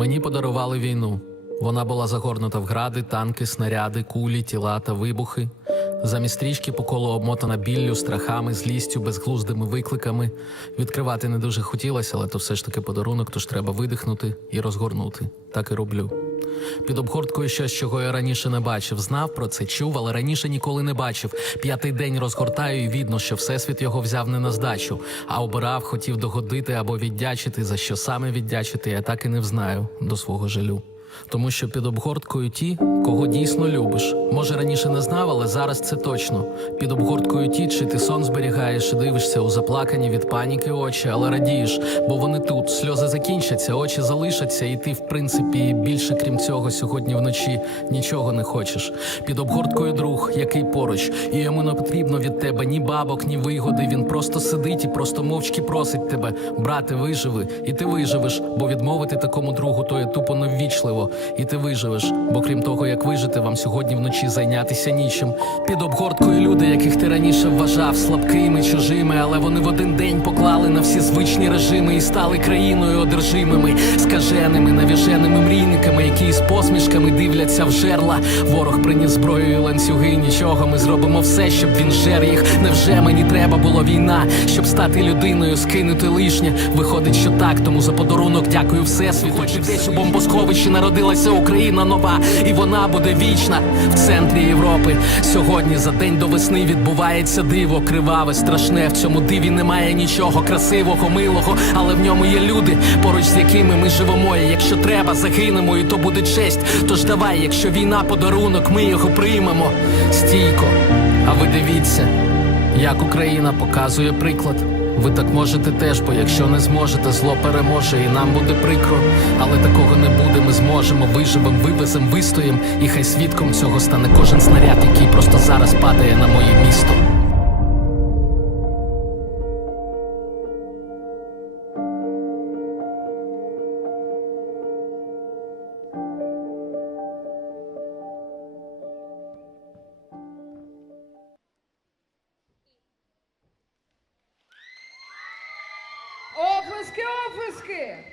Мені подарували війну. Вона була загорнута в гради, танки, снаряди, кулі, тіла та вибухи. Замість стрічки по колу обмотана біллю, страхами, злістю, безглуздими викликами. Відкривати не дуже хотілося, але то все ж таки подарунок, тож треба видихнути і розгорнути. Так і роблю. Під обгорткою щось, чого я раніше не бачив. Знав про це, чув, але раніше ніколи не бачив. П'ятий день розгортаю, і видно, що всесвіт його взяв не на здачу, а обирав, хотів догодити або віддячити. За що саме віддячити, я так і не взнаю до свого жалю тому що під обгорткою ті, кого дійсно любиш. Може раніше не знав, але зараз це точно. Під обгорткою ті, чи ти сон зберігаєш, і дивишся у заплакані від паніки очі, але радієш, бо вони тут сльози закінчаться, очі залишаться, і ти, в принципі, більше крім цього, сьогодні вночі нічого не хочеш. Під обгорткою друг, який поруч, і йому не потрібно від тебе ні бабок, ні вигоди. Він просто сидить і просто мовчки просить тебе, брате, виживи, і ти виживеш, бо відмовити такому другу то є тупо неввічливо неможливо, і ти виживеш. Бо крім того, як вижити, вам сьогодні вночі зайнятися нічим. Під обгорткою люди, яких ти раніше вважав, слабкими, чужими, але вони в один день поклали на всі звичні режими і стали країною одержимими, скаженими, навіженими мрійниками, які з посмішками дивляться в жерла. Ворог приніс зброю і ланцюги. Нічого ми зробимо все, щоб він жер їх. Невже мені треба було війна, щоб стати людиною, скинути лишнє? Виходить, що так, тому за подарунок дякую всесвіту. Чи десь у бомбосховищі народ. Народилася Україна нова, і вона буде вічна в центрі Європи. Сьогодні за день до весни відбувається диво, криваве, страшне. В цьому диві немає нічого красивого, милого, але в ньому є люди, поруч з якими ми живемо. І Якщо треба, загинемо, і то буде честь. Тож давай, якщо війна подарунок, ми його приймемо. Стійко, а ви дивіться, як Україна показує приклад. Ви так можете теж, бо якщо не зможете, зло переможе, і нам буде прикро, але такого не буде. Ми зможемо. Виживем, вивезем, вистоїм, і хай свідком цього стане кожен снаряд, який просто зараз падає на моє місто. Ofusque, ofusque.